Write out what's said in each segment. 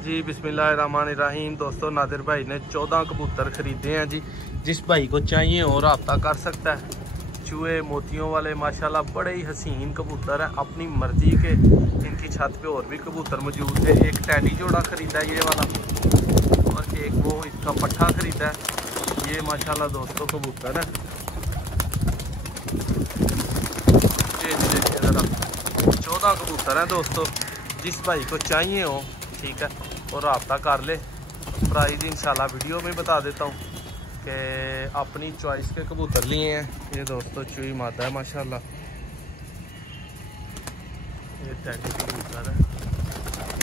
जी बिस्मिल्लाहिर्रहमानिर्रहीम। दोस्तों नादिर भाई ने 14 कबूतर ख़रीदे हैं जी। जिस भाई को चाहिए और रब्ता कर सकता है। चूहे मोतियों वाले माशाल्लाह बड़े ही हसीन कबूतर हैं, अपनी मर्जी के। इनकी छत पे और भी कबूतर मौजूद है। एक टैडी जोड़ा ख़रीदा है ये वाला, और एक वो इसका पट्ठा ख़रीदा है। ये माशाल्लाह दोस्तों कबूतर है। ये देखिए ज़रा 14 कबूतर हैं दोस्तों। जिस भाई को चाहिए हो ठीक है और रब्ता कर ले। प्राइस इंशाल्लाह वीडियो में बता देता हूँ कि अपनी चॉइस के कबूतर लिए हैं। ये दोस्तों चूई मादा है माशाल्लाह। ये टैडी कबूतर है,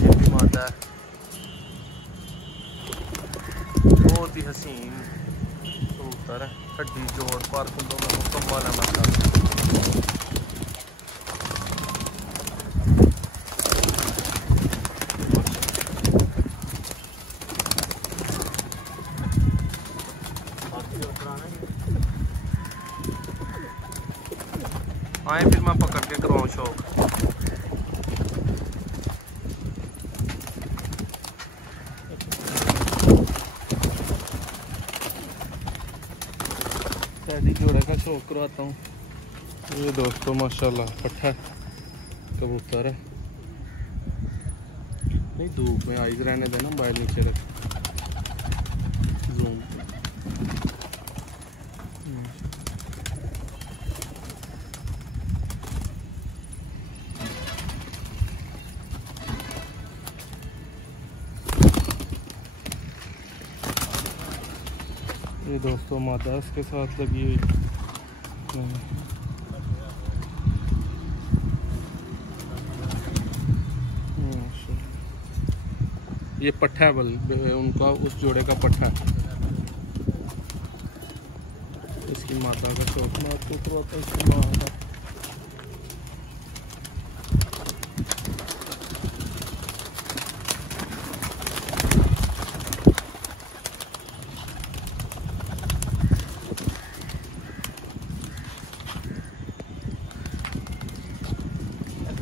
ये भी मादा है। बहुत ही हसीन कबूतर है। हड्डी जोड़ पर कुंडों का मुकम्मल है माशाल्लाह। आए फिर मैं पकड़ के करवाऊँ शौक। टैडी जोड़े का शौक करवाता हूँ। ये दोस्तों माशाल्लाह पट्ठा कबूतर है। नहीं धूप में आइज रहने देना, मोबाइल नीचे रख। जूम ये दोस्तों मादा उसके साथ लगी हुई। ये पट्ठा बल उनका उस जोड़े का पट्ठा। इसकी माता का शौक मात करवाता है इसकी माता।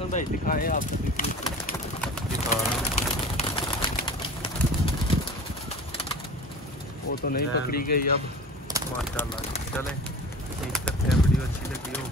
भाई दिखाए आपको दिखा रहा हूँ। वो तो नहीं पकड़ी गई अब माशाल्लाह। चलें ठीक करते हैं, वीडियो अच्छी लगी हो।